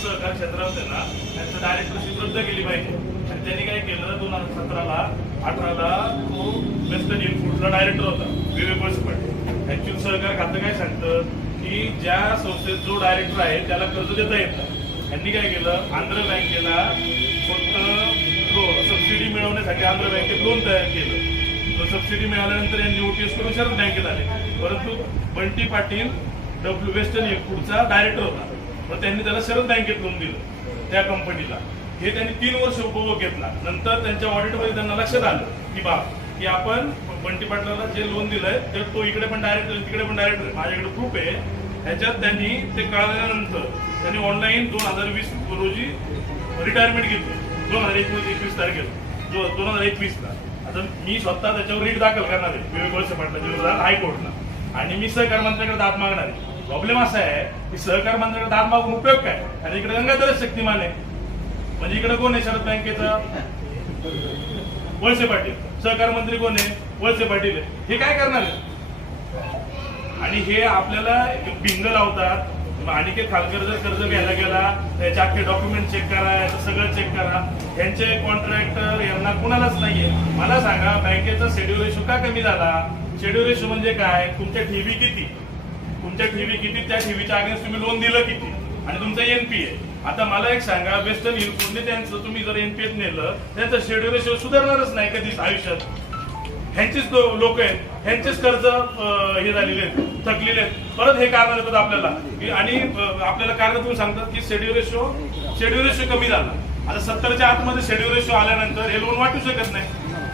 सहकार क्षेत्रात होते ना त्यांचं डायरेक्टरशिप रद्द केली पाहिजे. आणि त्यांनी काय केलं 2017-18ला तो वेस्टर्न इनपुटला डायरेक्टर होता विवेक वळसे पाटील. ऍक्च्युअली सहकार खातं काय सांगतं की ज्या संस्थेत जो डायरेक्टर आहे त्याला कर्ज देता येतं. त्यांनी काय केलं आंध्र बँकेला फक्त सबसिडी मिळवण्यासाठी आंध्र बँकेत लोन तयार केलं. सबसिडी मिळाल्यानंतर यांनी ओटीएस करून शरद बँकेत आले. परंतु बंटी पाटील वेस्टर्न इनपुटचा डायरेक्टर होता, मग त्यांनी त्याला शरद बँकेत लोन दिलं त्या कंपनीला. हे त्यांनी 3 वर्ष उपभोग घेतला. नंतर त्यांच्या ऑडिटमध्ये त्यांना लक्षात आलं की आपण बंटी पाटलाला जे लोन दिलंय तर तो इकडे पण डायरेक्टर तिकडे पण डायरेक्टर माझ्याकडे प्रूफ आहे. ह्याच्यात त्यांनी ते कळाल्यानंतर त्यांनी ऑनलाईन 2020 रोजी रिटायरमेंट घेतली 2021 तारखेला 2021ला. आता मी स्वतः त्याच्यावर रीट दाखल करणार आहे विवेक वळसे पाटलाच्या विरोधात हायकोर्टला. आणि मी सहकार मंत्र्याकडे दाद मागणार आहे. प्रॉब्लेम असा आहे की सहकार मंत्र्याकडे दाद मागून उपयोग काय. आणि इकडे गंगाधरच शक्तिमान आहे. म्हणजे इकडे कोण आहे शरद बँकेचा वळसे पाटील, सहकार मंत्री कोण आहे वळसे पाटील आहे. हे काय करणार आहे. आणि हे आपल्याला भिंग लावतात. अनिकेत खालकर जर कर्ज घ्यायला गेला त्याचे अख्खे डॉक्युमेंट चेक करा, याचं सगळं चेक करा. यांचे कॉन्ट्रॅक्टर यांना कुणालाच नाहीये. मला सांगा बँकेचा शेड्यूल रेशो का कमी झाला. शेड्यूल रेशो म्हणजे काय, तुमच्या ठेवी किती, त्या ठेवीच्या अगेन्स्ट तुम्ही लोन दिलं किती आणि तुमचं एनपीए. आता मला एक सांगा वेस्टर्न इनपुटने त्यांचं तुम्ही जर एनपीए नेलं त्यांचं शेड्यूल रेशो सुधारणारच नाही कधीच आयुष्यात. ह्यांचेच लोक आहेत, ह्यांचेच कर्ज हे झालेले आहेत, थकलेले आहेत. परत हे कारण देतात आपल्याला आणि आपल्याला कारण तुम्ही सांगतात की शेड्यूल रेशो कमी झाला. आता 70च्या आतमध्ये शेड्यूल रेशो आल्यानंतर हे लोन वाटू शकत नाही.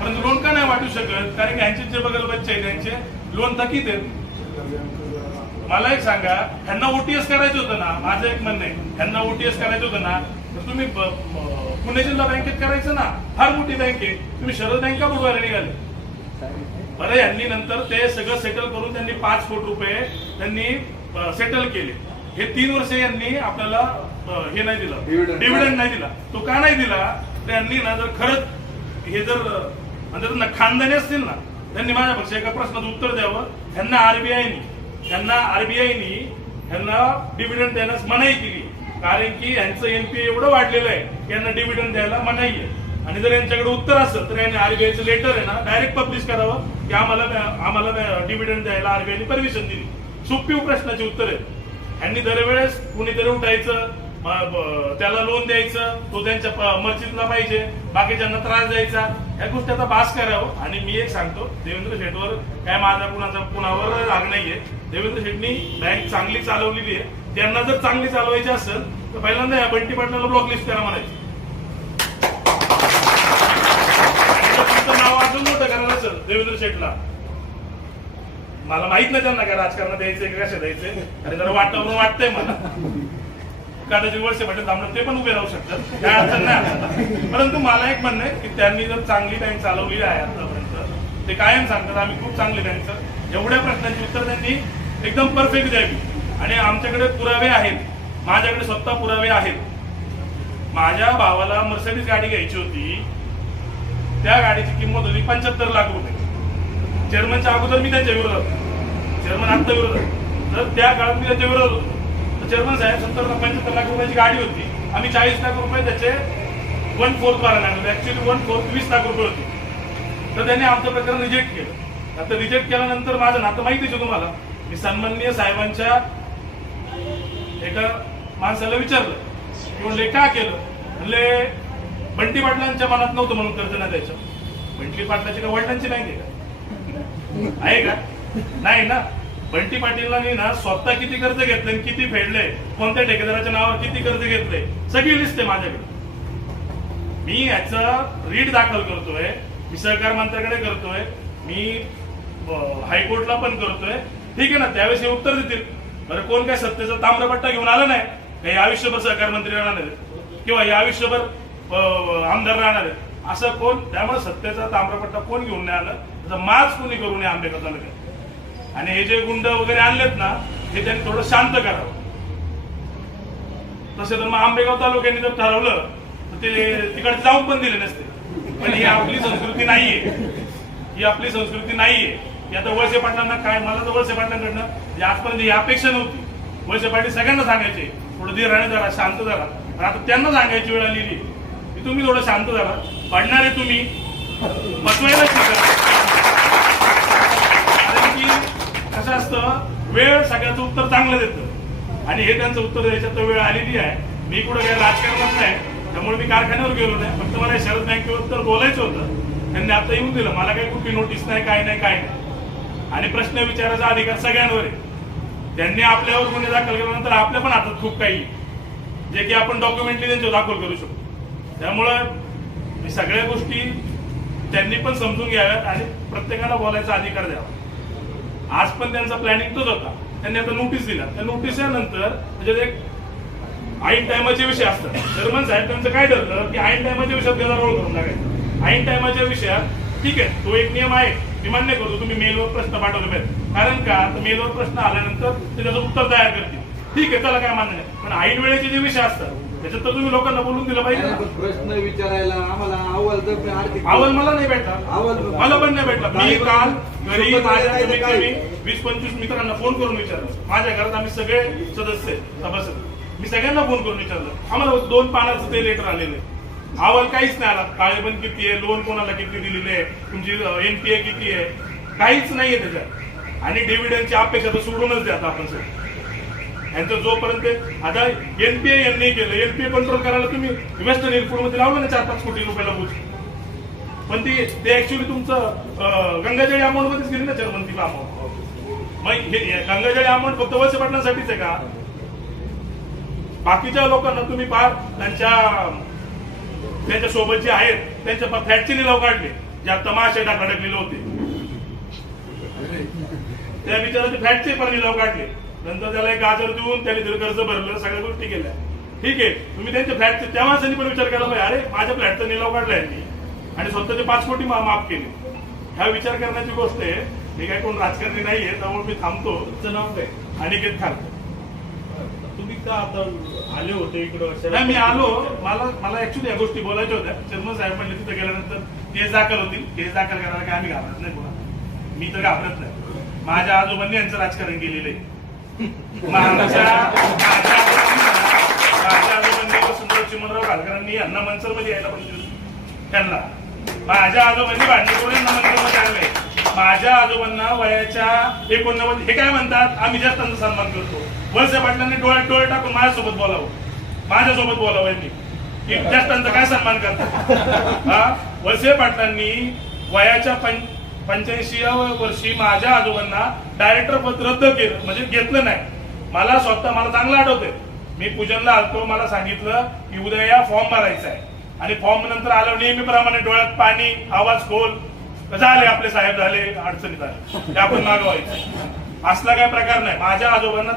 परंतु लोन का नाही वाटू शकत, कारण की ह्यांचे जे बगल बच्चे आहेत त्यांचे लोन थकीत आहेत. मला एक सांगा ह्यांना ओटीएस करायचं होतं ना, माझं एक म्हणणं आहे ह्यांना ओटीएस करायचं होतं ना तर तुम्ही पुणे जिल्हा बँकेत करायचं ना, फार मोठी बँक आहे. तुम्ही शरद बँका बुडवायला निघाले. बरं यांनी नंतर ते सगळं सेटल करून त्यांनी 5 कोटी रुपये त्यांनी सेटल केले. हे 3 वर्ष यांनी आपल्याला हे नाही दिलं, डिव्हिडंड नाही दिला. तो का नाही दिला, त्यांनी ना जर खरंच हे जर म्हणतात ना खानदानी असतील ना त्यांनी माझ्यापेक्षा एका प्रश्नाचं उत्तर द्यावं. ह्यांना आरबीआयनी ह्यांना डिव्हिडंड देण्यास मनाई केली. कारण की यांचं एनपीए एवढं वाढलेलं आहे की यांना डिव्हिडंड द्यायला मनाई आहे. आणि जर यांच्याकडे उत्तर असेल तर यांनी आरबीआयचं लेटर आहे ना डायरेक्ट पब्लिश करावं की आम्हाला डिव्हिडंड द्यायला आरबीआयने परमिशन दिली. सोपी प्रश्नाची उत्तर आहेत. यांनी दरवेळेस कुणीतरी उठायचं त्याला लोन द्यायचं, तो त्यांच्या मर्जीतला पाहिजे, बाकीच्यांना त्रास द्यायचा. या गोष्टी आता भास करावं. आणि मी एक सांगतो देवेंद्र शेठवर काय माझा कुणावर राग नाहीये. देवेंद्र शेठनी बँक चांगली चालवलेली आहे. त्यांना जर चांगली चालवायची असेल तर पहिल्यांदा या बंटी पाटलाला ब्लॉक लिस्ट करा म्हणायची. नाव अजून मोठं करायला असेल देवेंद्र शेठला, मला माहित नाही त्यांना काय राजकारणात द्यायचंय का कशा द्यायचंय. आणि जरा वाटतंय मला कदाचित वळसे पाटील थांबलं ते पण उभे राहू शकतात, काय अडचण नाही. परंतु मला एक म्हणणं आहे की त्यांनी जर चांगली बँक चालवली आहे आतापर्यंत, ते कायम सांगतात आम्ही खूप चांगली बँक, एवढ्या प्रश्नांची उत्तर त्यांनी एकदम परफेक्ट द्यावी. आणि आमच्याकडे पुरावे आहेत, माझ्याकडे स्वतः पुरावे आहेत. माझ्या भावाला मर्सिडीज गाडी घ्यायची होती, त्या गाडीची किंमत होती 75 लाख रुपये. चेअरमनच्या अगोदर मी त्यांच्या विरोधात, चेअरमन आत्ता विरोधात, तर त्या काळात मी त्यांच्या विरोधात होतो. चेअरमन साहेब 75 लाख रुपयाची गाडी होती, आम्ही 40 लाख रुपये त्याचे 1/4 भरायला लागलो. ऍक्च्युअली 1/4 20 लाख रुपये होती. तर त्यांनी आमचं प्रकरण रिजेक्ट केलं. आता रिजेक्ट केल्यानंतर माझं नातं माहितीच आहे तुम्हाला. मी सन्माननीय साहेबांच्या एका माणसाला विचारलं की म्हणले का केलं, म्हणले बंटी पाटलांच्या मनात नव्हतं म्हणून कर्ज नाही द्यायचं. बंटी पाटलाची का वडिलांची बँक आहे का, नाही ना. बंटी पाटीलांनी ना स्वतः किती कर्ज घेतले, किती फेडले, कोणत्या ठेकेदाराच्या नावावर किती कर्ज घेतले, सगळी लिस्ट आहे माझ्याकडे. मी याचा रीट दाखल करतोय, मी सहकार मंत्र्याकडे करतोय, मी हायकोर्टला पण करतोय. ठीक आहे ना, त्यावेळेस हे उत्तर देतील. बरं कोण काय सत्तेचा ताम्रपट्टा घेऊन आला नाही, काही आयुष्यभर सहकार मंत्री राहणार आहेत किंवा या आयुष्यभर आमदार राहणार आहेत असं कोण. त्यामुळे सत्तेचा ताम्रपट्टा कोण घेऊन नाही आलं, त्याचा माज कोणी करू नये आंबेगाव तालुक्यात. आणि हे जे गुंड वगैरे आणलेत ना हे त्यांनी थोडं शांत करावं. तसे तर मग आंबेगाव तालुक्याने जर ठरवलं तर ते तिकडे जाऊन पण दिले नसते. पण ही आपली संस्कृती नाहीये, ही आपली संस्कृती नाहीये. आता वळसे पाटलांना काय, मला तर वळसे पाटलांकडनं आजपर्यंत ही अपेक्षा नव्हती. वळसे पाटील सगळ्यांना सांगायचे थोडं धीराने जरा शांत झाला. आता त्यांना सांगायची वेळ आलेली की तुम्ही थोडं शांत झाला, पडणारे तुम्ही बसवायला शिका. कारण की कसं असतं, वेळ सगळ्याचं उत्तर चांगलं देतं आणि हे त्यांचं उत्तर द्यायचं तर वेळ आलेली आहे. मी कुठं काही राजकारणात नाही, त्यामुळे मी कारखान्यावर गेलो नाही. फक्त मला शरद बँकेबद्दल बोलायचं होतं. त्यांनी आता येऊन दिलं. मला काही कुठली नोटीस नाही, काय नाही, काय नाही. आणि प्रश्न विचारायचा अधिकार सगळ्यांवर आहे. त्यांनी आपल्यावर गुन्हे दाखल केल्यानंतर आपल्या पण हातात खूप काही जे की आपण डॉक्युमेंटली त्यांच्यावर दाखल करू शकतो. त्यामुळं सगळ्या गोष्टी त्यांनी पण समजून घ्याव्यात आणि प्रत्येकाला बोलायचा अधिकार द्यावा. आज पण त्यांचा प्लॅनिंग तोच होता. त्यांनी आता नोटीस दिला. त्या नोटीसनंतर म्हणजे एक ऐन टायमाचे विषय असतात. चेअरमन साहेब त्यांचं काय ठरलं की ऐन टायमाच्या विषयात गदारोळ करून टाकायचं. ऐन टायमाच्या विषयात ठीक आहे, तो एक नियम आहे, मी मान्य करतो. तुम्ही मेलवर प्रश्न पाठवले पाहिजे. कारण का तर मेलवर प्रश्न आल्यानंतर ते त्याचं उत्तर तयार करतील. ठीक आहे, त्याला काय मान्य नाही. पण ऐन वेळेचे जे विषय असतात त्याच्यात तर तुम्ही लोकांना बोलून दिलं पाहिजे. प्रश्न विचारायला आम्हाला अहवाल मला नाही भेटला, मला पण नाही भेटला. मी काल घरी माझ्या कमीत कमी 20-25 मित्रांना फोन करून विचारलं. माझ्या घरात आम्ही सगळे सदस्य सभासद, मी सगळ्यांना फोन करून विचारलं. आम्हाला 2 पानाचं ते लेटर आलेलं आहे. अहवाल काहीच नाही आला. ताळेबंद किती आहे, लोन कोणाला किती दिलेले आहे, तुमची एनपीए किती आहे, काहीच नाहीये त्याच्यात. आणि डिव्हिडंडची अपेक्षा तर सोडूनच द्या आपण सर. यांचं जोपर्यंत आता एनपीए यांनी केलं, एनपीए कंट्रोल करायला तुम्ही वेस्टर्न एअरपोर्ट मध्ये लावलं ना 4-5 कोटी रुपयाला बुच. पण ते ऍक्च्युअली तुमचं गंगाजळी अमाऊंट मध्येच गेली ना चेअरमन ती अमाऊंट. मग हे गंगाजळी अमाऊंट फक्त वळसे पाटलांसाठीच आहे का? बाकीच्या लोकांना तुम्ही फार त्यांच्या सोबत जे आहेत त्यांच्या फ्लॅटचे लिलाव काढले, ज्या तमाशे टाकलेले होते त्या विचाराचे फ्लॅटचे पण लिलाव काढले. नंतर त्याला एक गाजर देऊन त्यांनी कर्ज भरलं, सगळ्या गोष्टी केल्या. ठीक आहे, तुम्ही त्यांच्या फ्लॅटचे त्या माणसांनी पण विचार केला पाहिजे, अरे माझ्या फ्लॅटचा निलाव काढलाय मी आणि स्वतःचे 5 कोटी माफ केले. हा विचार करण्याची गोष्ट आहे. हे काय कोण राजकारणी नाहीये, त्यामुळे मी थांबतो. तुमचं नाव काय? अनिकेत खान. तुम्ही का आता आले होते इकडं? नाही, मी आलो. मला ऍक्च्युली या गोष्टी बोलायच्या होत्या. चेअरमन साहेब म्हणले तिथे गेल्यानंतर केस दाखल होतील. केस दाखल करायला काय आम्ही घाबरत नाही कोणा. मी तर घाबरत नाही. माझ्या आजोबांनी यांचं राजकारण केलेलं आहे. माझ्या आजोबांनी वसंतराव चिमणराव घालकरांनी यांना मनसरमध्ये यायला पाहिजे. त्यांना माझ्या आजोबांनी भांडे करून यांना मनसरमध्ये आणले. माझ्या आजोबांना वयाच्या 89 हे काय म्हणतात, आम्ही ज्येष्ठांचा सन्मान करतो. वळसे पाटलांनी डोळ्यात डोळे टाकून माझ्यासोबत बोलावं, माझ्यासोबत बोलावं यांनी की ज्येष्ठांचा काय सन्मान करतात. हा, वळसे पाटलांनी वयाच्या 85व्या वर्षी माझ्या आजोबांना डायरेक्टर पद रद्द केलं, म्हणजे घेतलं नाही. मला चांगलं आठवतंय. मी पूजनला आलतो, मला सांगितलं की उद्या या फॉर्म भरायचा आहे आणि फॉर्म नंतर आलो नेहमीप्रमाणे डोळ्यात पाणी, आवाज खोल, झाले आपले साहेब झाले, अडचणीत आले, ते आपण मागवायचं. असला काय प्रकार नाही. माझ्या आजोबांना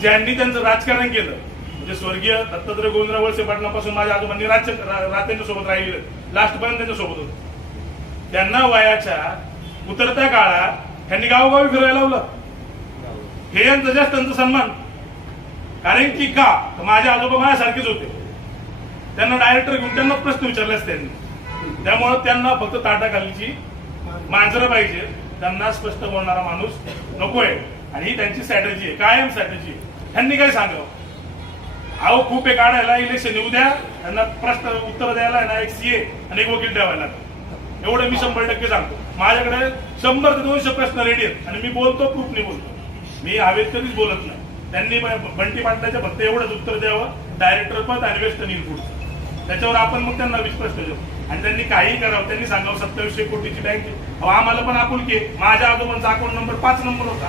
ज्यांनी त्यांचं राजकारण केलं, म्हणजे स्वर्गीय दत्तात्रय गोविंदराव वळसे पाटलांपासून माझ्या आजोबांनी त्यांच्या सोबत राहिले, लास्ट पर्यंत त्यांच्या सोबत होते. त्यांना वयाच्या उतरत्या काळात त्यांनी गावोगावी फिरायला लावलं. हे यांचं ज्येष्ठांचा सन्मान. कारण की का, माझे आजोबा माझ्यासारखेच होते. त्यांना डायरेक्टर घेऊन त्यांना प्रश्न विचारलेच त्यांनी. त्यामुळे त्यांना फक्त ताटाखालीची मांजरं पाहिजे, त्यांना स्पष्ट बोलणारा माणूस नकोय. आणि ही त्यांची स्ट्रॅटेजी आहे, कायम स्ट्रॅटेजी. त्यांनी काय सांगावं, अहो खूप आहे काढायला, इलेक्शन येऊ द्या, त्यांना प्रश्न उत्तर द्यायला ना एक सीए आणि एक वकील ठेवायला. एवढं मी 100% सांगतो. माझ्याकडे 100 ते 200 प्रश्न रेडी आहेत आणि मी बोलतो, प्रूफने बोलतो. मी हवेत कधीच बोलत नाही. त्यांनी बंटी पाटलाच्या फक्त एवढंच उत्तर द्यावं, डायरेक्टर पद आणि वेस्टर्न इनपुट, त्याच्यावर आपण मग त्यांना 20 प्रश्न देऊ. आणि त्यांनी काही करावं, त्यांनी सांगावं 2700 कोटीची बँक. आम्हाला पण आपुलकी. माझ्या आजोबांचा अकाउंट नंबर 5 नंबर होता.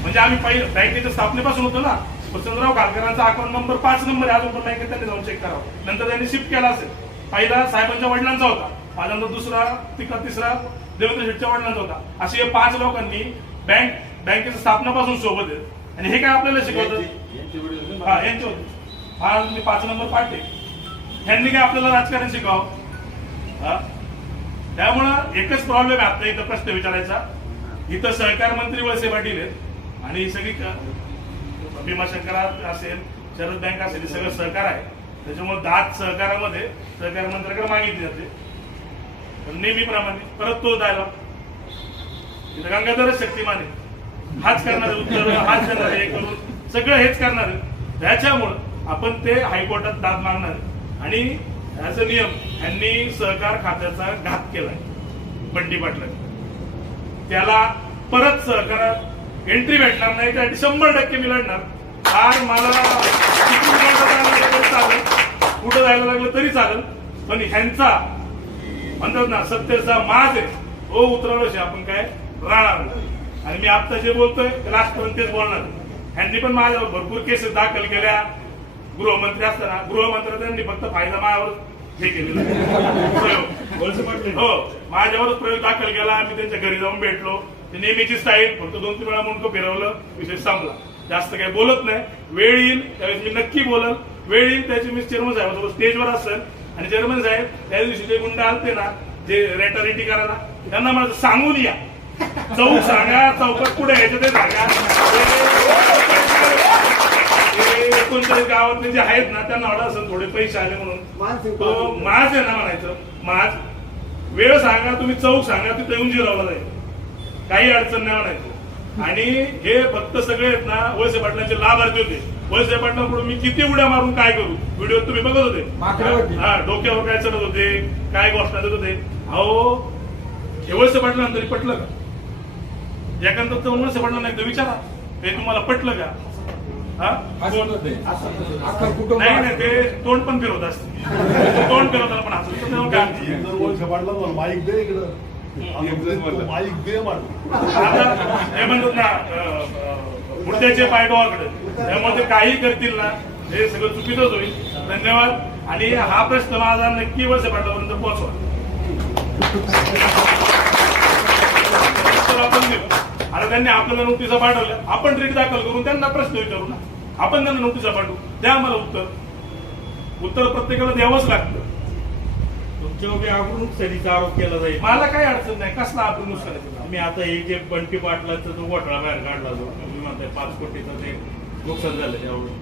म्हणजे आम्ही पहिले बँकेच्या स्थापनेपासून होतो ना. वसंतराव घालकरांचा अकाउंट नंबर 5 नंबर आहे. अजून पण बँकेत त्यांनी जाऊन चेक करावं. नंतर त्यांनी शिफ्ट केला असेल. पहिला साहेबांच्या वडिलांचा होता, माझ्यानंतर दुसरा, तिसरा देवेंद्र शेट्टीच्या वडिलांचा होता. असे 5 लोकांनी बँकेच्या स्थापनापासून सोबत आहेत. आणि हे काय आपल्याला शिकवतात, हा यांचे होते. हा मी 5 नंबर पाठते. ह्यांनी काय आपल्याला राजकारण शिकावं. त्यामुळं एकच प्रॉब्लेम आहे आता इथं प्रश्न विचारायचा. इथं सहकार मंत्री वळसे पाटील आहेत आणि सगळी भीमाशंकर असेल, शरद बँक असेल, सगळं सहकार आहे. त्याच्यामुळे दाद सहकारामध्ये सहकार मंत्र्याकडे मागितली जाते. पण नेहमीप्रमाणे परत तो द्यायला गंगाधरच शक्तिमान आहे. हाच करणार उत्तर, हाच करणार हे करून सगळं हेच करणार आहे. त्याच्यामुळं आपण ते हायकोर्टात दाद मागणार आहे. आणि याचा नियम यांनी सहकार खात्याचा घात केलाय बंटी पाटलांनी. त्याला परत सहकारात एंट्री भेटणार नाही, त्यासाठी 100% मी लढणार. फार मला सुप्रीम कोर्टात जायला लागलं तरी चालेल, कुठं जायला लागलं तरी चालेल, पण ह्यांचा म्हणतात ना सत्तेचा माज आहे ओ उतरवल्याशी आपण काय राहणार नाही. आणि मी आता जे बोलतोय लास्टपर्यंत तेच बोलणार. ह्यांनी पण माझ्यावर भरपूर केसेस दाखल केल्या. गृहमंत्री असताना गृहमंत्र्यांनी फक्त फायदा माझ्यावर हे केलेला प्रयोग. हो, माझ्यावरच प्रयोग दाखल केला. मी त्यांच्या घरी जाऊन भेटलो. ते नेहमीची स्टाईल, फक्त 2-3 वेळा मुंडकं फिरवलं, विषय संपला. जास्त काही बोलत नाही. वेळ येईल त्यावेळेस मी नक्की बोलल. वेळ येईल त्याची मी चेअरमन साहेबांसोबत स्टेजवर असेल. आणि चेअरमन साहेब त्या दिवशी जे गुंड आलते ना, जे रेटारेटी करायला, त्यांना मला सांगून या. चौक सांगा, चौकात पुढे यायचं ते सांगा. 39 गावातले जे आहेत ना त्यांना आवडत असेल थोडे पैसे आले म्हणून तो माझ आहे ना म्हणायचं. माझ वेळ सांगा, तुम्ही चौक सांगा, तिथे येऊन जिरावला जाईल, काही अडचण नाही म्हणायचं. आणि हे फक्त सगळे आहेत ना वळसे पाटलांचे लाभार्थी होते. वळसे पाटलांकडून मी किती उड्या मारून काय करू, व्हिडिओ तुम्ही बघत होते. हा, डोक्यावर काय चढत होते, काय घोषणा देत होते. अहो हे वळसे पाटलांना तरी पटलं का? एखादं वळसे पाटला नाही तर विचारा, हे तुम्हाला पटलं का? नाही नाही, ते तोंड पण फिरवत असते. तोंड फिरवताना पण असं काय माईक दे इकडं, माईक दे आता हे म्हणतात ना मुद्द्याचे पाय डोळाकडे, त्यामुळे ते काही करतील ना हे सगळं चुकीचंच होईल. धन्यवाद. आणि हा प्रश्न माझा नक्की वळसे पाटलापर्यंत पोहोचवा. आपण देऊ. आता त्यांनी आपल्याला नोटिसा पाठवल्या, आपण रिट दाखल करून त्यांना प्रश्न विचारू ना. आपण त्यांना नोटिसा पाठवू, द्या आम्हाला उत्तर प्रत्येकाला द्यावंच लागतं. तुमच्यावर आगृनुकसानीचा आरोप केला जाईल. मला काही अडचण नाही. कसला आगृनुकसानीचा? मी आता हे जे बंटी पाटलाचा जो घोटाळा बाहेर काढला जो मी म्हणताय 5 कोटीचं ते नुकसान झालं त्यावेळी,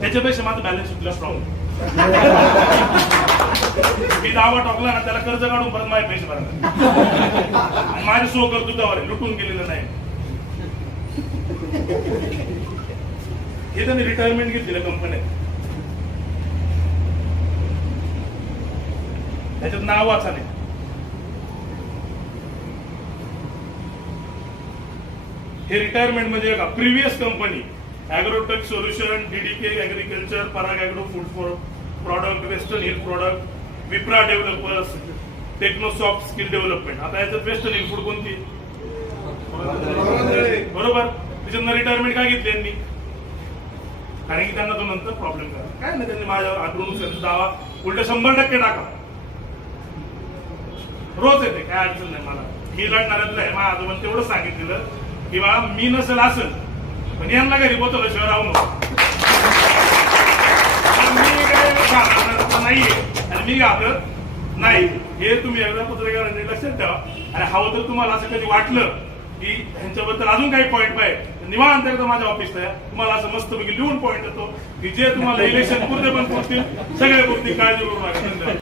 त्याच्यापेक्षा माझं बॅलन्स शीटला स्ट्रॉंग. मी दावा टाकला ना त्याला कर्ज काढून परत माझे पैसे भरणार. आणि माझे सो कर्तृत्वावर लुटून गेलेलं नाही. हे त्यांनी रिटायरमेंट घेतलेल्या कंपन्या, त्याच्यात नाव वाचा नाही. हे रिटायरमेंट म्हणजे का previous company agrotech solution, DDK agriculture, Parag agro food product, western hill product, Vipra developers, Technosoft skill development. आता याच्यात वेस्टर्न हिल फूड कोणती? बरोबर. त्याच्यात रिटायरमेंट काय घेतली यांनी? कारण की त्यांना तो नंतर प्रॉब्लेम करा. काय नाही, त्यांनी माझ्या आगृनुकसानीचा दावा उलट 100% टाका. रोज येते, काय अडचण नाही मला. मी लढणाऱ्यातलं आहे. माझ्या आजोबांनी तेवढं सांगितलेलं की बा मी नसेल असेल पण यांना घरी बोलवल्याशिवाय राहू नको. मी काय घाबरणार नाहीये आणि मी घाबरत नाही. हे तुम्ही एकदा पत्रकारांनी लक्षात ठेवा. आणि हवं तर तुम्हाला असं कधी वाटलं की ह्यांच्याबद्दल अजून काही पॉईंट पाहिजे निवांत एकदा माझ्या ऑफिसला या. तुम्हाला असं मस्तपैकी लिहून पॉईंट येतो की जे तुम्हाला इलेक्शन पुरते पण पुरतील, सगळे पुरतील. काळजी करू नका.